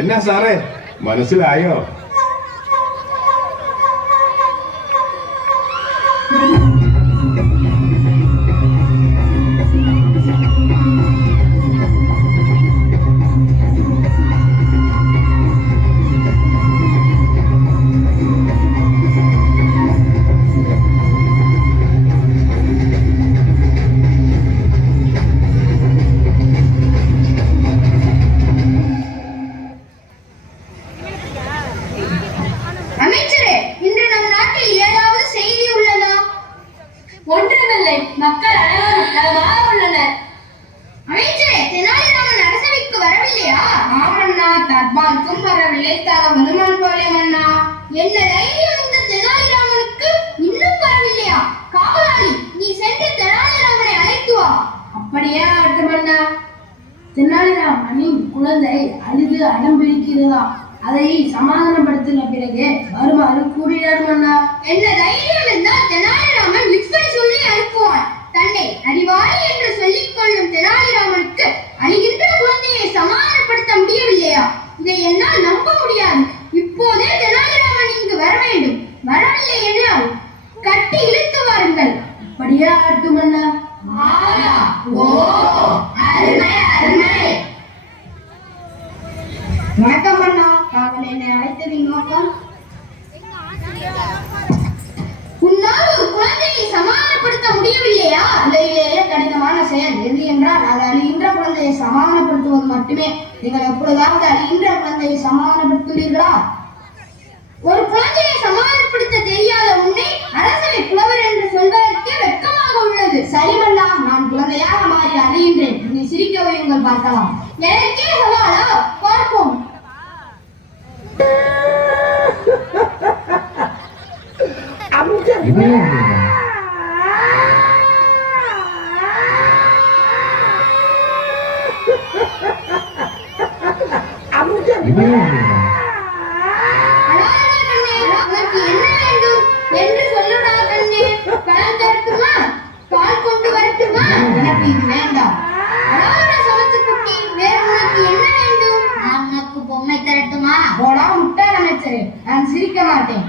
എന്നാ സാറേ മനസ്സിലായോ? மக்கள் அனைவரும் நலமாக உள்ளனர். அமைச்சரே, தெனாலிராமன் அரசவைக்கு வரவில்லையா? ஆமண்ணா, தர்பாருக்கும் வரவில்லை, தகவலும் அனுப்பவில்லை மன்னா. என்ன தைரியம் இந்த தெனாலிராமனுக்கு இன்னும் வரவில்லையா? காவலாளி, நீ சென்று தெனாலிராமனை அழைத்து வா. அப்படியே ஆகட்டும் மன்னா. தெனாலிராமனின் குழந்தை அழுது அடம் பிடிக்கிறதா, அதை சமாதானப்படுத்தின பிறகு வருமாறு கூறினார் மன்னா. என்ன தைரியம் இருந்தால் தெனாலிராமன் இப்படி சொல்லி அனுப்புவான். தன்னை அறிவாளி என்று சொல்லிக் கொள்ளும் தெனாலிராமனுக்கு அழுகின்ற குழந்தையை சமாதானப்படுத்த முடியவில்லையா? இதை என்னால் நம்ப முடியாது. இப்போதே தெனாலிராமன் இங்கு வர வேண்டும். வரவில்லை என்றால் கட்டி இழுத்து வாருங்கள். அப்படியே ஆட்டும் மன்னா. வணக்கம் அண்ணா. தாங்கள் என்னை அழைத்ததின் நோக்கம்? உன்னால் ஒரு குழந்தையை சமாதானப்படுத்த முடியவில்லையா? உலகிலேயே கடினமான செயல் எது என்றால் அது அழுகின்ற குழந்தையை சமாதானப்படுத்துவது மட்டுமே. நீங்கள் எப்பொழுதாவது அழுகின்ற குழந்தையை சமாதானப்படுத்துவீர்களா? ஒரு குழந்தையை சமாதானப்படுத்த தெரியாத உன்னை அரசவை புலவர் என்று சொல்வதற்கே வெட்கமாக உள்ளது. சரிமல்லா, நான் குழந்தையாக மாறி அழுகின்றேன். நீ சிரிக்க வையுங்கள், பார்க்கலாம். எனக்கே சவாலா? பார்ப்போம். உனக்கு என்ன வேண்டும் என்று சொல்லுடா கண்ணே. பழம் தரட்டுமா? பால் கொண்டு வரட்டுமா? எனக்கு இது வேண்டாம். சமத்துக்குட்டி, வேற உனக்கு என்ன வேண்டும்? நான் உனக்கு பொம்மை தரட்டுமா? போடா முட்டாள் அமைச்சரே, நான் சிரிக்க மாட்டேன்.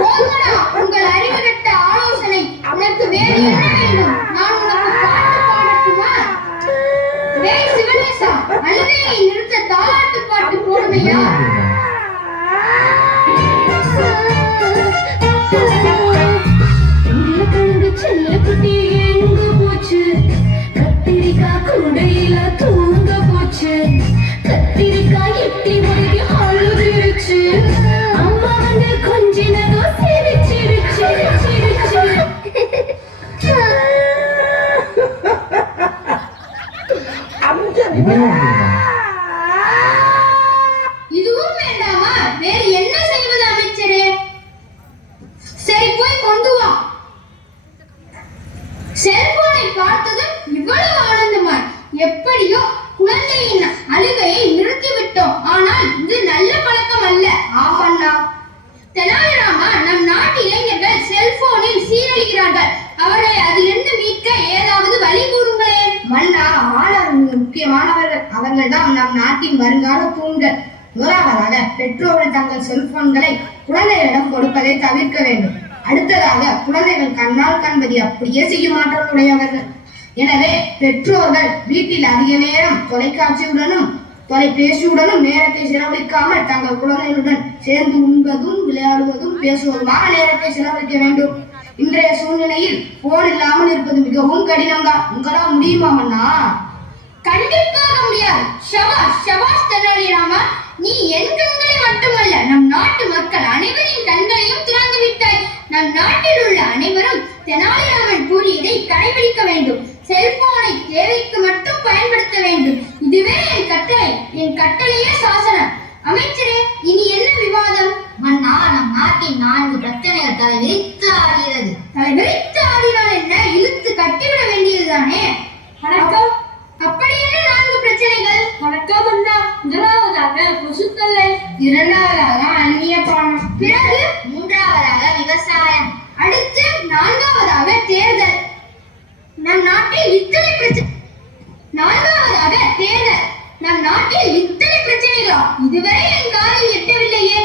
போதுமடா உங்கள் அறிவு கட்ட ஆலோசனை. உனக்கு வேறு என்ன வேண்டும்? நான் உனக்கு பாட்டு பாடட்டுமா? வேய் சிவனேசா, அழுகையை நிறுத்த தாலாட்டு பாட்டு போடுமையா? செல்ல குட்டி எங்க போச்சு? கத்திரிக்காய் குடையில தூங்க போச்சு. கத்திரிக்காய் எட்டி முறைக்கு அழுதுருச்சு. அம்மா வந்து கொஞ்சினதோ சிரிச்சிருச்சு. இதுவும் வேண்டாமா? வேறு என்ன செய்வது அமைச்சரே? சரி, போய் கொண்டு வா. செல்போனை பார்த்ததும் இவ்வளவு ஆனந்தமா? எப்படியோ குழந்தையின் அழுகையை நிறுத்திவிட்டோம். ஆனால் இது நல்ல பழக்கம் அல்ல. ஆமண்ணா. தெனாலிராமா, நம் நாட்டு இளைஞர்கள் செல்போனில் சீரழிக்கிறார்கள். அவர்களை அதிலிருந்து மீட்க ஏதாவது வழி கூறுங்களேன். மன்னா, மாணவர்கள் முக்கியமானவர்கள். அவர்கள் தான் நம் நாட்டின் வருங்கால தூண்கள். முதலாவதாக பெற்றோர்கள் தங்கள் செல்போன்களை குழந்தைகளிடம் கொடுப்பதை தவிர்க்க வேண்டும். அடுத்ததாக, குழந்தைகள் கண்ணால் காண்பதை அப்படியே செய்யும் ஆற்றல் உடையவர்கள். எனவே பெற்றோர்கள் வீட்டில் அதிக நேரம் தொலைக்காட்சியுடனும் தொலைபேசியுடனும் நேரத்தை செலவழிக்காமல் தங்கள் குழந்தைகளுடன் சேர்ந்து உண்பதும் விளையாடுவதும் பேசுவதுமாக நேரத்தை செலவழிக்க வேண்டும். இன்றைய சூழ்நிலையில் போன் இல்லாமல் இருப்பது மிகவும் கடினம்தான். உங்களால் முடியுமா மன்னா? கண்டிப்பாக முடியாது. ஷபாஷ் ஷபாஷ் தெனாலிராமா, நீ என் கண்களை மட்டுமல்ல, நம் நாட்டு மக்கள் அனைவரின் கண்களையும் திறந்து விட்டாய். நம் நாட்டில் உள்ள அனைவரும் தெனாலிராமன் கூறியதை கடைபிடிக்க வேண்டும். செல்போனை தேவைக்கு மட்டும் பயன்படுத்த வேண்டும். இதுவே என் கட்டளை. என் கட்டளையே சாசனம். நாட்டின் 4 பிரச்சனைகள் தலைவிரித்து ஆடுகிறது. தலைவிரித்து ஆடினால் என்ன, இழுத்து கட்டிவிட வேண்டியதுதானே. வணக்கம். அப்படி என்ன 4 பிரச்சனைகள்? வணக்கம் அண்ணா. முதலாவதாக கொசு தொல்லை, இரண்டாவதாக அந்நிய பானம், பிறகு 3வதாக விவசாயம், அடுத்து 4வதாக தேர்தல். நம் நாட்டில் இத்தனை பிரச்சனை. 4வதாக தேர்தல். நம் நாட்டில் இத்தனை பிரச்சனைகளா? இதுவரை என் காதில் எட்டவில்லையே.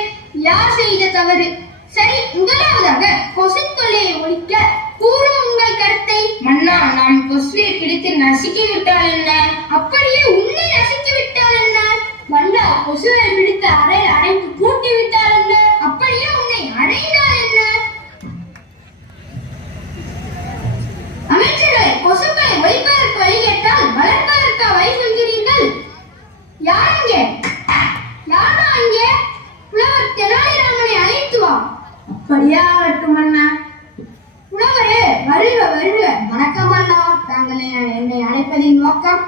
யார் செய்த தவறு? சரி, முதலாவதாக கொசு தொல்லையை ஒழிக்க கூறும் உங்கள் கருத்தை. மன்னா, நாம் கொசுவை பிடித்து நசுக்கி விட்டால் என்ன? அப்படியே உன்னை நசுக்கி விட்டால் என்ன? மன்னா, கொசுவை பிடித்து அறையில் அடைத்து பூட்டி விட்டால் என்ன? அப்படியே உன்னை அடைந்தால் என்ன? அமைச்சர்களே, கொசுக்களை ஒழிப்பதற்கு வழி கேட்டால் வளர்ப்பதற்கா வழி சொல்கிறீர்கள்? யார் அங்கே? யாரா அங்கே? புலவர் தெனாலிராமனை அழைத்து வா. அப்படியே ஆகட்டும் அண்ணா. புலவரே, வருக வருக. வணக்கம் அண்ணா. தாங்கள் என்னை அழைப்பதின் நோக்கம்?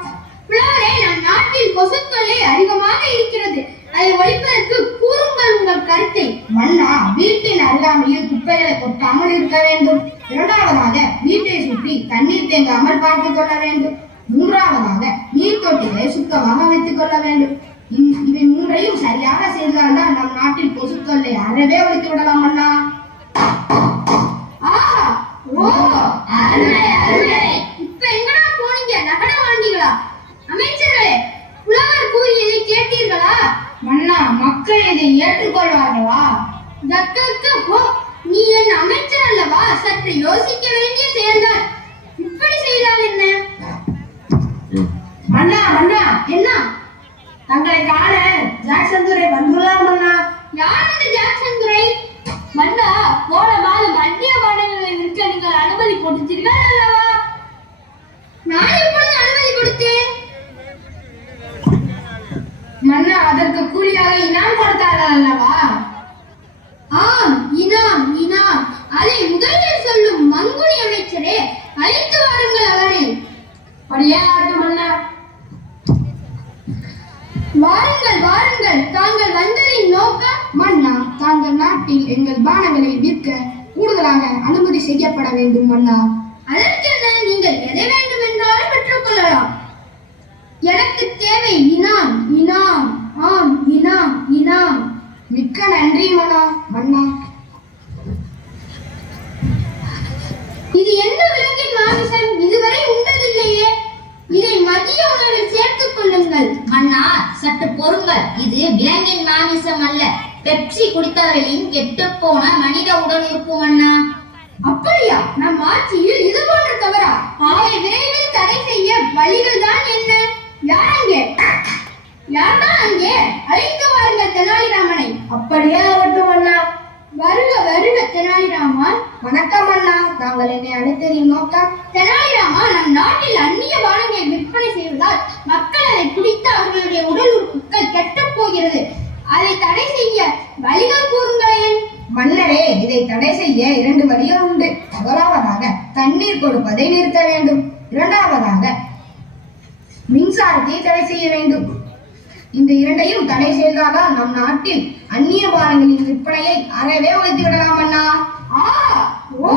புலவரே, நம் நாட்டில் கொசு தொல்லை அதிகமாக இருக்கிறது. அதை ஒழிப்பதற்கு கூறுங்கள் உங்கள் கருத்தை. மன்னா, வீட்டின் அருகாமையில் குப்பைகளை கொட்டாமல் இருக்க வேண்டும். இரண்டாவதாக வீட்டை சுற்றி தண்ணீர் தேங்காமல் பார்த்துக் கொள்ள வேண்டும். 3வதாக நீர் தொட்டிகளை சுத்தமாக வைத்துக் கொள்ள வேண்டும். இவை 3ஐயும் சரியாக செய்தால்தான் நம் நாட்டில் கொசு தொல்லை அறவே ஒழித்து விடலாம் அண்ணா. ஆஹா, ஓ, அருமை அருமை. இப்ப எங்கடா போனீங்க, நகர வாங்கிகளா? அமைச்சர்களே, புலவர் கூறியதை கேட்டீர்களா? மன்னா, மக்கள் இதை ஏற்றுக்கொள்வார்களா? தக்கக்கு போ. நீ என் அமைச்சர் அல்லவா? சற்று யோசிக்க வேண்டிய செயல்தான். இப்படி செய்தால் என்ன? மன்னா, மன்னா, என்ன? தங்களை காண ஜாக்சன் துரை வந்துள்ளார் மன்னா. யார் அந்த ஜாக்சன் துரை? மன்னா, போன மாதம் அந்நிய பாடங்களை விற்க நீங்கள் அனுமதி கொடுத்தீர்கள் அல்லவா? நான் எப்பொழுது அனுமதி கொடுத்தேன்? மன்னா, அதற்கு கூலியாக இனாம் கொடுத்தார்கள் அல்லவா? ஆம், இனாம் இனாம். அதை முதலில் சொல்லும் மங்குனி அமைச்சரே, அழைத்து வாருங்கள் அவரை. அப்படியே ஆகட்டும் மன்னா. வாருங்கள் வாருங்கள். தாங்கள் வந்ததின் நோக்கம்? மன்னா, தாங்கள் நாட்டில் எங்கள் பானங்களை விற்க கூடுதலாக அனுமதி செய்யப்பட வேண்டும் மன்னா. அதற்கென்ன, நீங்கள் எதை வேண்டும் என்றாலும் பெற்றுக்கொள்ளலாம். எனக்கு தேவை இனாம் இனாம். ஆம், இனாம் இனாம். மிக்க நன்றி மன்னா. மன்னா, இது என்ன விலங்கின் மாமிசம்? இதுவரை உண்டதில்லையே. இதை மதிய உணவில் சேர்த்துக் கொள்ளுங்கள். மன்னா, சற்று பொறுங்கள். இது விலங்கின் மாமிசம் அல்ல, பெப்சி குடித்தவர்களின் கெட்டுப்போன மனித உடல் உறுப்பு மன்னா. அப்படியா? நம் ஆட்சியில் இது போன்ற தவறா? அதை விரைவில் தடை செய்ய வழிகள் தான் என்ன? யார் அங்கே? யார்தான் அங்கே? அழைத்து வாருங்கள் தெனாலிராமனை. அப்படியே ஆகட்டும் மன்னா. வருக வருக தெனாலிராமன். வணக்கம் அண்ணா. தாங்கள் என்னை அழைத்ததின் நோக்கம்? தெனாலிராமா, நம் நாட்டில் அந்நிய பானங்களை விற்பனை செய்வதால் மக்கள் அதை குடித்து அவர்களுடைய உடல் உறுப்புகள் கெட்டப் போகிறது. அதை தடை செய்ய வழிகள் கூறுங்களேன். மன்னரே, இதை தடை செய்ய 2 வழிகள் உண்டு. முதலாவதாக தண்ணீர் கொடுப்பதை நிறுத்த வேண்டும். இரண்டாவதாக மின்சாரத்தை தடை செய்ய வேண்டும். இந்த 2ஐயும் தடை செய்தால்தான் நம் நாட்டில் அந்நிய பானங்களின் விற்பனையை அறவே ஒழித்து விடலாம் அண்ணா. ஓ,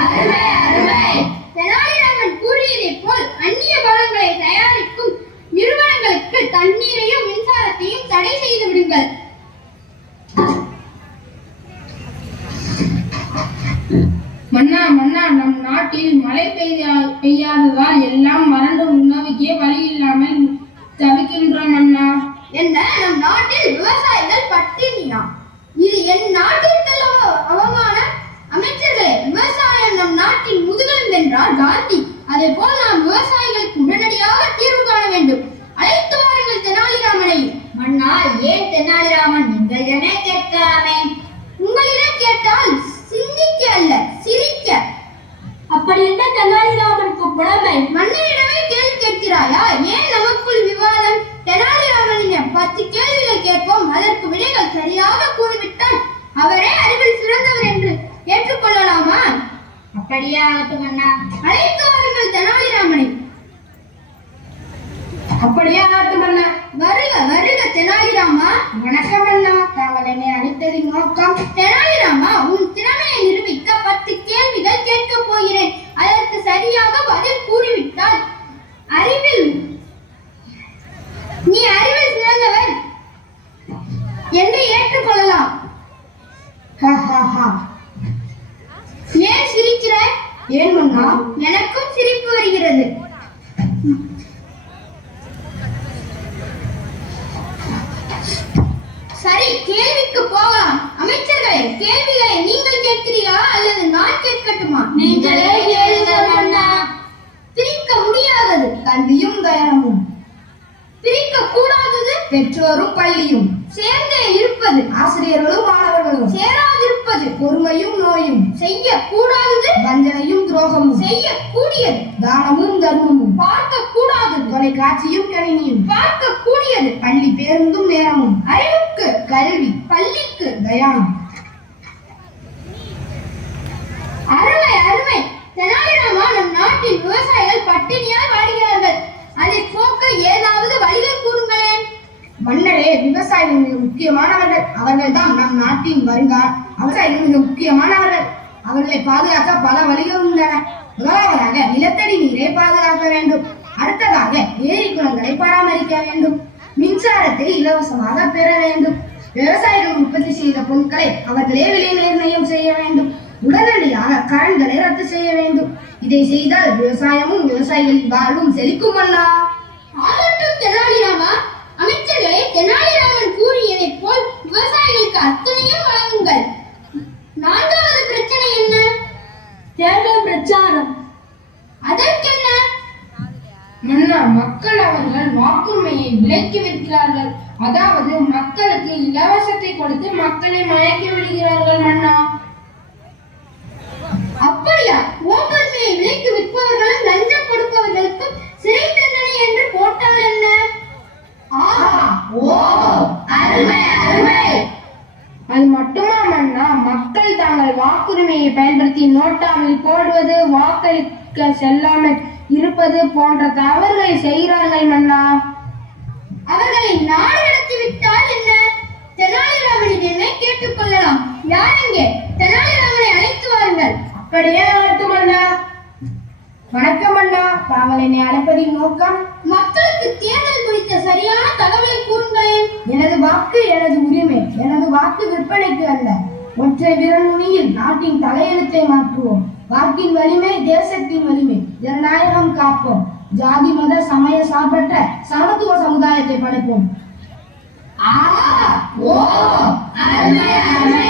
அருமை அருமை. தெனாலிராமன் கூறியதைப் போல் அந்நிய பானங்களை தயாரிக்கும் நிறுவனங்களுக்கு தண்ணீரையும் மின்சாரத்தையும் தடை செய்து விடுங்கள். மன்னா, மன்னா, நம் நாட்டில் மழை பெய்யாததால் எல்லாம் வறண்டு உணவுக்கே வழி இல்லாமல் தவிக்கின்றோம் அண்ணா. என்ன, நம் நாட்டில் விவசாயிகள் பட்டினியா? இது என் நாட்டிற்கெல்லாம் அவமானம். அமைச்சர்களே, விவசாயம் நம் நாட்டின் முதுகெலும்பு என்றார் காந்தி. அதே போல் நாம் விவசாயிகளுக்கு உடனடியாக தீர்வு காண வேண்டும். அழைத்து வாருங்கள் தெனாலிராமனை. மன்னா, ஏன் தெனாலிராமன்? எங்களிடமே கேட்கலாமே. உங்களிடம் கேட்டால் சிந்திக்க அல்ல, சிரிக்க. அப்படி என்ன தெனாலிராமனுக்கு புலமை? மன்னரிடமே கேள்வி கேட்கிறாயா? ஏன் நமக்குள் விவாதம்? தெனாலிராமனிடம் 10 கேள்விகள் கேட்போம். அதற்கு விடைகள் சரியாக கூறிவிட்டால் அவரே அறிவில் சிறந்தவர் என்று ஏற்றுக்கொள்ளலாமா? அப்படியே ஆகட்டும் அண்ணா. அழைத்து வாருங்கள் தெனாலிராமனை. அப்படியே ஆகட்டும் அண்ணா. வருக வருக தெனாலிராமா. வணக்கம் அண்ணா. தாங்கள் என்னை அழைத்ததின் நோக்கம்? தெனாலிராமா, ஹா. ஏன் சிரிக்கிறாய்? ஏன் மன்னா? எனக்கும் சிரிப்பு வருகிறது. சரி, கேள்விக்கு போகலாம். அமைச்சர்களே, கேள்விகளை நீங்கள் கேட்கிறீர்களா அல்லது நான் கேட்கட்டுமா? நீங்களே கேளுங்கள் மன்னா. பிரிக்க முடியாதது கல்வியும் கயனமும், பிரிக்க கூடாதது பெற்றோரும் பள்ளியும், சேர்ந்தே இருப்பது ஆசிரியர்களும் மாணவர்களும், சேராதிருப்பது பொறுமையும் நோயும், செய்ய கூடாதது வஞ்சனையும் துரோகமும், செய்ய கூடியது தானமும் தர்மமும், பார்க்க கூடாதது தொலைக்காட்சியும் கணினியும், பார்க்க கூடியது பள்ளி பேருந்தும் நேரமும், அறிவுக்கு கல்வி, பள்ளிக்கு தயானம். அருமை அருமை. தெனாலிராமா, நம் நாட்டில் விவசாயிகள் பட்டினியால் வாடுகிறார்கள். அதை போக்க ஏதாவது வழிகள் கூறுங்களேன். மன்னரே, விவசாயிகள் மிக முக்கியமானவர்கள். அவர்கள் தான் நம் நாட்டின் வருங்கால். விவசாயிகள் மிக முக்கியமானவர்கள். அவர்களை பாதுகாக்க பல வழிகள் உள்ளன. முதலாவதாக நிலத்தடி நீரை பாதுகாக்க வேண்டும். அடுத்ததாக ஏரி குளங்களை பராமரிக்க வேண்டும். மின்சாரத்தை இலவசமாக பெற வேண்டும். விவசாயிகள் உற்பத்தி செய்த பொருட்களை அவர்களே விலை நிர்ணயம் செய்ய வேண்டும். உடனடியாக கடன்களை ரத்து செய்ய வேண்டும். இதை செய்தால் விவசாயமும் விவசாயிகளின் வாழ்வும் செழிக்கும் மன்னா. ஆகட்டும் தெனாலிராமா. அமைச்சர்களே, தெனாலிராமன் கூறியதைப் போல் விவசாயிகளுக்கு அத்தனையும் வழங்குங்கள். நான்காவது பிரச்சனை என்ன? தேர்தல் பிரச்சாரம். அதற்கென்ன? மன்னா, மக்கள் அவர்கள் வாக்குரிமையை விலக்கி விடுகிறார்கள். அதாவது மக்களுக்கு இலவசத்தை கொடுத்து மக்களை மயக்கி விடுகிறார்கள் மன்னா. அப்படியா? ஓட்டுரிமையை விலைக்கு விற்பவர்களும் லஞ்சம் கொடுப்பவர்களுக்கும் சிறை தண்டனை என்று போட்டால் என்ன? அருமை அருமை. அது மட்டுமா மன்னா? மக்கள் தாங்கள் வாக்குரிமையை பயன்படுத்தி நோட்டாவில் போடுவது, வாக்களிக்க செல்லாமல் இருப்பது போன்ற தவறுகளை செய்கிறார்கள் மன்னா. அவர்களை நாடு கடத்தி விட்டால் என்ன? தெனாலிராமனிடம் கேட்டுக் கொள்ளலாம். யார் எங்கே? தெனாலிராமனை அழைத்து வாருங்கள். அப்படியே ஆகட்டும் மன்னா. வணக்கம் மன்னா. தாங்கள் என்னை அழைப்பதின் நோக்கம்? மக்களுக்கு தேர்தல் குறித்த சரியான தகவலை கூறுங்களேன். எனது வாக்கு எனது உரிமை. எனது வாக்கு விற்பனைக்கு அல்ல. ஒற்றை விரல் நுனியில் நாட்டின் தலையெழுத்தை மாற்றுவோம். வாக்கின் வலிமை தேசத்தின் வலிமை. ஜனநாயகம் காப்போம். ஜாதி மத சமய சார்பற்ற சமத்துவ சமுதாயத்தை படைப்போம். அருமை அருமை.